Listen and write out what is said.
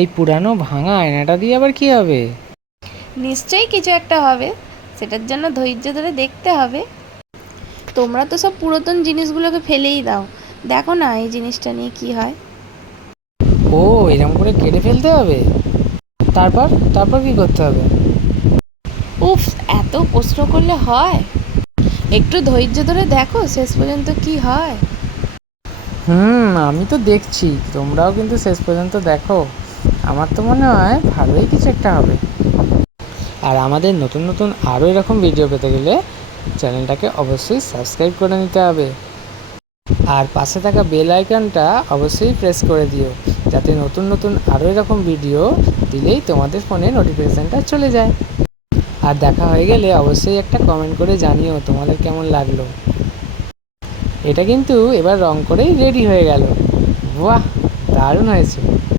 এই পুরানো ভাঙা আয়নাটা দিয়ে আবার কি হবে? নিশ্চয়ই কিছু একটা হবে, সেটার জন্য ধৈর্য ধরে দেখতে হবে। তোমরা তো সব পুরাতন জিনিসগুলোকে ফেলেই দাও, দেখো না এই জিনিসটা নিয়ে কি হয়। ও, এরকম করে কেটে ফেলতে হবে? তারপর তারপর কি করতে হবে? উফ, এত প্রশ্ন করলে হয়? একটু ধৈর্য ধরে দেখো শেষ পর্যন্ত কি হয়। আমি তো দেখছি, তোমরাও কিন্তু শেষ পর্যন্ত দেখো। আমার তো মনে হয় ভালোই কিছু একটা হবে। আর আমাদের নতুন নতুন আরও এরকম ভিডিও পেতে গেলে চ্যানেলটাকে অবশ্যই সাবস্ক্রাইব করে নিতে হবে। আর পাশে থাকা বেল আইকনটা অবশ্যই প্রেস করে দিও, যাতে নতুন নতুন আরও এরকম ভিডিও দিলেই তোমাদের ফোনে নোটিফিকেশানটা চলে যায়। আর দেখা হয়ে গেলে অবশ্যই একটা কমেন্ট করে জানিও তোমাদের কেমন লাগলো। এটা কিন্তু এবার রং করেই রেডি হয়ে গেল। বাহ, দারুণ হয়েছে।